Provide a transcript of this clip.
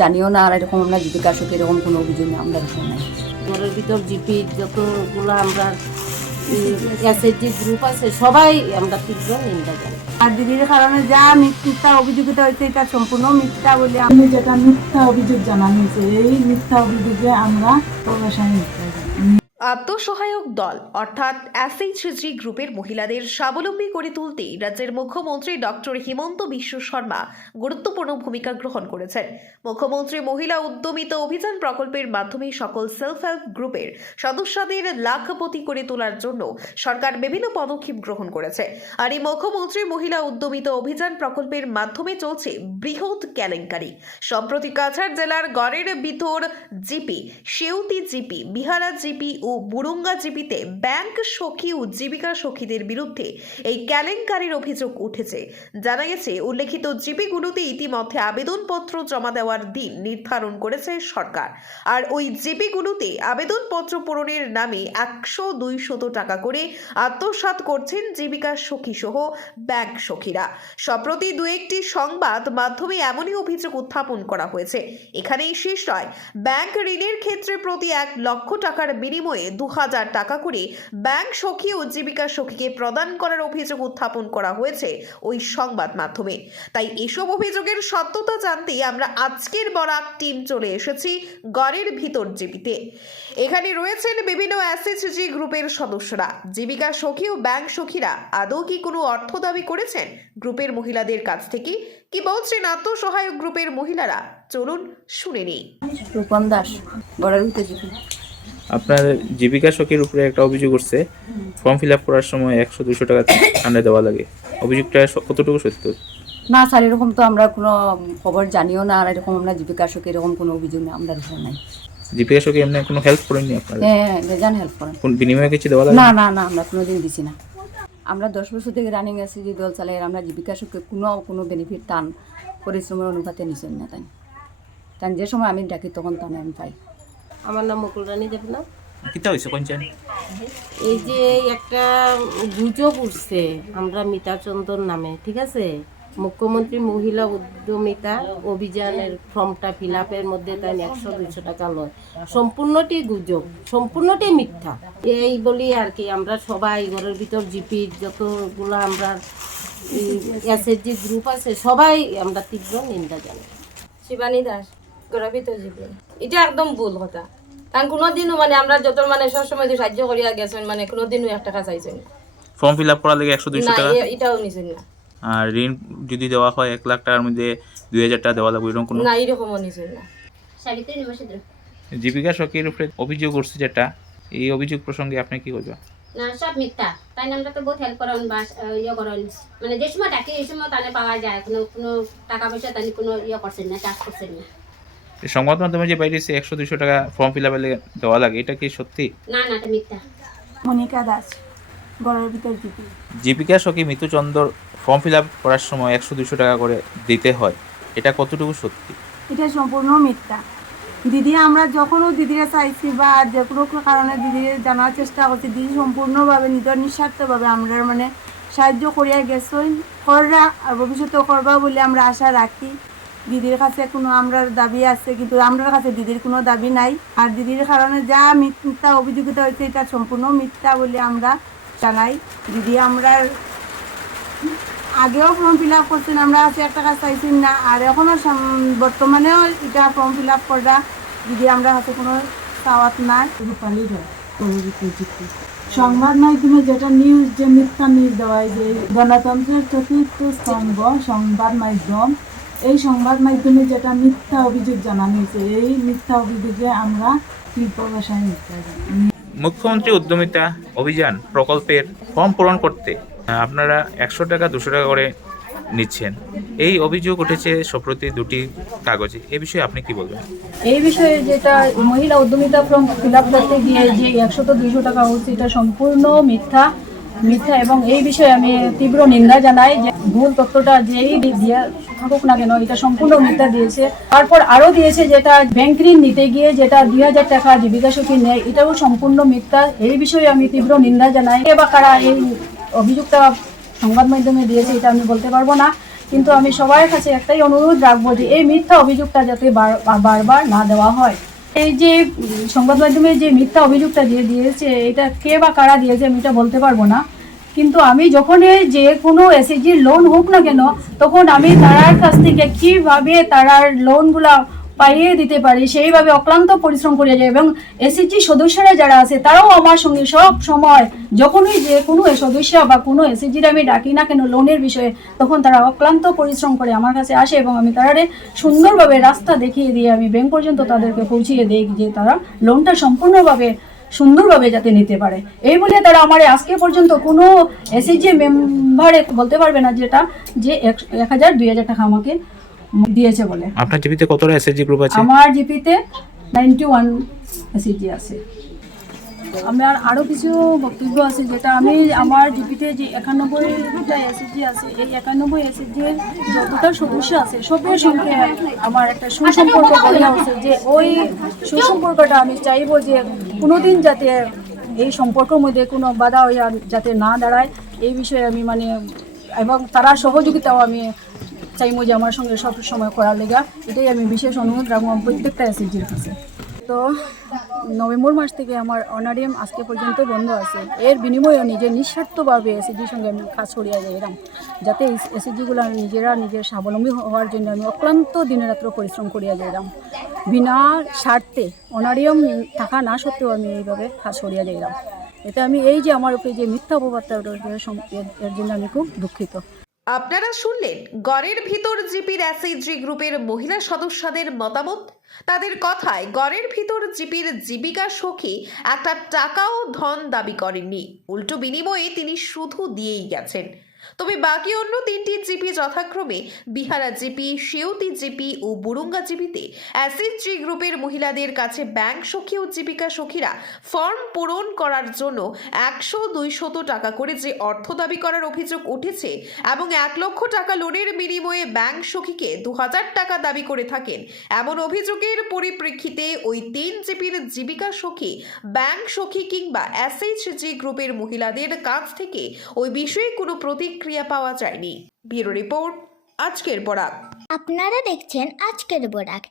জানিও না, আর এরকম আমরা জীবিকার সাথে এরকম কোনো অভিযোগ আমরা এরকম নাই। ঘরের ভিতর জিপি যতগুলো আমরা এসএসজি গ্রুপ আছে সবাই আমরা তীব্র নিন্দা জানাই। আর দিদির কারণে যা মিথ্যা অভিযোগিতা হয়েছে এটা সম্পূর্ণ মিথ্যা বলে আমি যেটা মিথ্যা অভিযোগ জানানো হয়েছে, এই মিথ্যা অভিযোগে আমরা প্রশাসন আত্মসহায়ক দল অর্থাৎ এসএইচজি গ্রুপের মহিলাদের স্বাবলম্বী করে তুলতে রাজ্যের মুখ্যমন্ত্রী ডক্টর হিমন্ত বিশ্ব শর্মা গুরুত্বপূর্ণ ভূমিকা গ্রহণ করেছেন। মুখ্যমন্ত্রী মহিলা উদ্যমিতা অভিযান প্রকল্পের মাধ্যমে সকল সেলফ হেল্প গ্রুপের সদস্যদের লাখপতি করে তোলার জন্য সরকার বিভিন্ন পদক্ষেপ গ্রহণ করেছে। আর এই মুখ্যমন্ত্রী মহিলা উদ্যমিতা অভিযান প্রকল্পের মাধ্যমে চলছে বৃহৎ কেলেঙ্কারি। সম্প্রতি কাছাড় জেলার গড়ের ভিতর জিপি, সেউতি জিপি, বিহারা জিপি ও বুরুঙ্গা জিপিতে ব্যাংক সখী ও জীবিকা সখীদের বিরুদ্ধে এই কেলেঙ্কারির অভিযোগ উঠেছে। জানা গেছে, উল্লেখিত জিপিগুলোতে ইতিমধ্যে আবেদনপত্র জমা দেওয়ার দিন নির্ধারণ করেছে সরকার। আর ওই জিপিগুলোতে আবেদনপত্র পূরণের নামে 100-200 টাকা করে আত্মসাৎ করছেন জীবিকা সখী সহ ব্যাংক সখীরা। সম্প্রতি দু একটি সংবাদ মাধ্যমে এমনই অভিযোগ উত্থাপন করা হয়েছে। এখানেই শেষ নয়, ব্যাংক ঋণের ক্ষেত্রে প্রতি 1 লক্ষ টাকার বিনিময়ে 2000 টাকা করে ব্যাংক সখী ও জীবিকা সখীকে প্রদান করার অভিযোগ উত্থাপন করা হয়েছে ওই সংবাদ মাধ্যমে। তাই এসব অভিযোগের সত্যতা জানতে আমরা আজকের বরাক টিম চলে এসেছি গড়ের ভিতর জিপিতে। এখানে রয়েছেন বিভিন্ন এসএইচজি গ্রুপের সদস্যরা। জীবিকা সখী ও ব্যাংক সখীরা আদৌ কি কোনো অর্থ দাবি করেছেন গ্রুপের মহিলাদের কাছ থেকে? কি বলছেন আত্মসহায়ক গ্রুপের মহিলারা? চলুন শুনে নিই। রূপন দাস, গড়ের ভিতর জিপি। আপনার জীবিকা সখীর উপরে একটা অভিযোগ উঠছে, ফর্ম ফিল আপ করার সময় 100-200 টাকা ঠান্ডা দেওয়া লাগে। অভিযোগটা কতটুকু সত্য? না স্যার, এরকম তো আমরা কোনো খবর জানিও না, আর এরকম আমরা জীবিকার সাথে এরকম কোনো অভিযোগ নেই আমরা এরকম নাই। জীবিকা সখী এমনি কোনো হেল্প করেননি আপনারা? হ্যাঁ, বেজান হেল্প করেন। কোন বিনিময়ে কিছু দেওয়া লাগে? না না না, আমরা কোনোদিন দিছি না। আমরা 10 বছর থেকে রানিং আছি যে দল চালাই, আমরা জীবিকার সাথে কোনো বেনিফিট টান পরিশ্রমের অনুপাতে নিছেন না। তাই যে সময় আমি ডাকি তখন তানে আমি পাই। আমার নাম মুকুল রানী দেবনাথ। কিতা হয়েছে কোনছেন? এই যে একটা গুজব উঠছে আমরা মিতা চন্দন নামে, ঠিক আছে, মুখ্যমন্ত্রী মহিলা উদ্যমিতা অভিযানের ফর্মটা ফিল আপের মধ্যে তাই 100-200 টাকা লয়। সম্পূর্ণটি গুজব, সম্পূর্ণটি মিথ্যা। এই বলি আর কি, আমরা সবাই ঘরের ভিতর জিপি যতগুলো আমরা এসএসজি গ্রুপ আছে সবাই আমরা তীব্র নিন্দা জানাই। শিবানী দাস, গড়ের ভিতর জিপি। এটা একদম ভুল কথা। কারণ কোনোদিনও মানে আমরা যত মানে সবসময় যে সাহায্য করিয়া গেছেন, মানে কোনোদিনও 1 টাকা চাইছেন ফর্ম ফিল আপ করার লাগে 100-200 না, টাকা? এটাও নিছেন না। আর ঋণ যদি দেওয়া হয় 1 লাখ টাকার মধ্যে 2000 টাকা দেওয়া লাগবে, এরকম কোনো? না, এরকমও নিছেন না। জীবিকা সখীর উপরে অভিযোগ উঠছে যেটা, এই অভিযোগ প্রসঙ্গে আপনি কি বলবেন? না, সব মিথ্যা। তাই আমরা তো বহুত হেল্প করেন বা ইয়ে করেন, মানে যে সময় ডাকি এই সময় তাহলে পাওয়া যায়। কোনো টাকা পয়সা তাহলে কোনো ইয়ে করছেন না, চাষ করছেন না। এই সংবাদ মাধ্যমে যে বাইরেছে 100-200 টাকা ফর্ম ফিল আপে দেওয়া লাগে, এটা কি সত্যি? না না, এটা মিথ্যা। মনিকা দাস, গড়ের ভিতর জিপি। জীবিকা সখী মিতুচন্দর ফর্ম ফিল আপ করার সময় 100-200 টাকা করে দিতে হয়, এটা কতটুকু সত্যি? এটা সম্পূর্ণ মিথ্যা। দিদি আমরা যখনও দিদিরা চাইছি বা যে কোনো কারণে দিদির জানার চেষ্টা করছি, দিদি সম্পূর্ণভাবে নিজের নিঃস্বার্থভাবে আমরা মানে সাহায্য করিয়া গেছেন, কররা আর ভবিষ্যতেও করবা বলে আমরা আশা রাখি। দিদির কাছে কোনো আমরা দাবি আছে, কিন্তু আমরা কাছে দিদির কোনো দাবি নাই। আর দিদির কারণে যা মিথ্যা অভিযোগিতা হয়েছে এটা সম্পূর্ণ মিথ্যা বলে আমরা জানাই। দিদি আমরা আগেও ফর্ম ফিল আপ করছেন, আমরা কাছে 1 টাকা চাইছি না, আর এখনও বর্তমানেও এটা ফর্ম ফিল আপ করা দিদি আমরা হাতে কোনো চাওয়াত নাই। রূপালী রায়, সংবাদ মাধ্যমে যেটা নিউজ, যে মিথ্যা নিউজ দেওয়ায় যে গণতন্ত্রের চতুর্থ স্তম্ভ সংবাদ মাধ্যম, এই সংবাদ মাধ্যমে যেটা মিথ্যা অভিযোগ জানানো হয়েছে, এই মিথ্যা অভিযোগে আমরা তীব্র ভাষায় মিথ্যা জানাই। মুখ্যমন্ত্রী উদ্যমিতা অভিযান প্রকল্পের ফর্ম পূরণ করতে আপনারা 100 টাকা 200 টাকা করে নিচ্ছেন, এই অভিযোগ উঠেছে সম্প্রতি 2টি কাগজে। এই বিষয়ে আপনি কি বলবেন? এই বিষয়ে যেটা মহিলা উদ্যমিতা ফর্ম ফিল আপ করতে গিয়ে যে 100-200 টাকা হচ্ছে, এটা সম্পূর্ণ মিথ্যা। এবং এই বিষয়ে আমি তীব্র নিন্দা জানাই যে ভুল তথ্যটা যেই দিয়ে থাকুক না কেন, এটা সম্পূর্ণ মিথ্যা দিয়েছে। তারপর আরও দিয়েছে যেটা ব্যাংক ঋণ নিতে গিয়ে যেটা 2000 টাকা জীবিকা সখী নেয়, এটাও সম্পূর্ণ মিথ্যা। এই বিষয়ে আমি তীব্র নিন্দা জানাই। বা কারা এই অভিযোগটা সংবাদ মাধ্যমে দিয়েছে এটা আমি বলতে পারবো না, কিন্তু আমি সবার কাছে একটাই অনুরোধ রাখবো যে এই মিথ্যা অভিযোগটা যাতে বারবার না দেওয়া হয়। এই যে সংবাদ মাধ্যমে যে মিথ্যা অভিযোগটা দিয়েছে, এটা কে বা কারা দিয়েছে আমি এটা বলতে পারবো না, কিন্তু আমি যখন যে কোনো এসএইচজির লোন হোক না কেন, তখন আমি তারার কাছ থেকে কীভাবে তারার লোনগুলা পাইয়ে দিতে পারি সেইভাবে অক্লান্ত পরিশ্রম করে যায়। এবং এসএইচজি সদস্যরা যারা আছে তারাও আমার সঙ্গে সব সময়, যখনই যে কোনো সদস্য বা কোনো এসএইচজির আমি ডাকি না কেন লোনের বিষয়ে, তখন তারা অক্লান্ত পরিশ্রম করে আমার কাছে আসে এবং আমি তারারে সুন্দরভাবে রাস্তা দেখিয়ে দিয়ে আমি ব্যাংক পর্যন্ত তাদেরকে পৌঁছিয়ে দিই যে তারা লোনটা সম্পূর্ণভাবে সুন্দরভাবে যাতে নিতে পারে। এই বলে তারা আমার আজকে পর্যন্ত কোনো এসএইচজি মেম্বারে বলতে পারবে না যেটা যে 1000-2000 টাকা আমাকে দিয়েছে বলে। আপনার জিপিতে কতটা এসএইচজি গ্রুপ আছে? আমার জিপিতে 91 এসএইচজি আছে। আমার আরও কিছু বক্তব্য আছে, যেটা আমি আমার জিপিতে যে 91টা এসএইচজি আছে, এই 91 এসএইচজির যতটা সদস্য আছে সবের সঙ্গে আমার একটা সুসম্পর্ক গড়ে উঠছে, যে ওই সুসম্পর্কটা আমি চাইবো যে কোনোদিন যাতে এই সম্পর্কের মধ্যে কোনো বাধা হয়ে যাতে না দাঁড়ায়, এই বিষয়ে আমি মানে, এবং তারা সহযোগিতাও আমি চাইবো যে আমার সঙ্গে সব সময় করার লেগা। এটাই আমি বিশেষ অনুরোধ রাখবো প্রত্যেকটা এসএইচজির কাছে। তো নভেম্বর মাস থেকে আমার অনারিয়াম আজকে পর্যন্ত বন্ধ আছে। এর বিনিময়ে নিজে নিঃস্বার্থভাবে এসএইচজির সঙ্গে আমি কাজ করিয়া যাই এরকম, যাতে এসএইচজিগুলো নিজের স্বাবলম্বী হওয়ার জন্য আমি অক্লান্ত দিনরাত্র পরিশ্রম করিয়া যাইলাম। বিনা স্বার্থে অনারিয়াম থাকা না সত্ত্বেও আমি এইভাবে কাজ করিয়া যাইলাম। এটা আমি এই যে আমার উপরে যে মিথ্যা অপবাদটা এর জন্য আমি খুব দুঃখিত। আপনারা শুনলেন গড়ের ভিতর জিপির এসএইচজি গ্রুপের মহিলা সদস্যদের মতামত। তাদের কথায় গড়ের ভিতর জিপির জীবিকা সখী একটা টাকাও ধন দাবি করেননি, উল্টো বিনিময়ে তিনি শুধু দিয়েই গেছেন। তবে বাকি অন্য 3টি জিপি যথাক্রমে বিহারা জিপি, সেউতি জিপি ও বুরুঙ্গা জিপিতে এসএইচজি গ্রুপের মহিলাদের কাছে ব্যাংক সখী ও জীবিকা সখীরা ফর্ম পূরণ করার জন্য 100-200 টাকা করে যে অর্থ দাবি করার অভিযোগ উঠেছে এবং 1 লক্ষ টাকা লোনের বিনিময়ে ব্যাংক সখীকে 2000 টাকা দাবি করে থাকেন, এমন অভিযোগের পরিপ্রেক্ষিতে ওই 3 জিপির জীবিকা সখী, ব্যাংক সখী কিংবা এসএইচজি গ্রুপের মহিলাদের কাছ থেকে ওই বিষয়ে কোনো প্রতিক্রিয়া পাওয়া যায়নি। ব্যুরো রিপোর্ট, আজকের বরাক। আপনারা দেখছেন আজকের বরাক।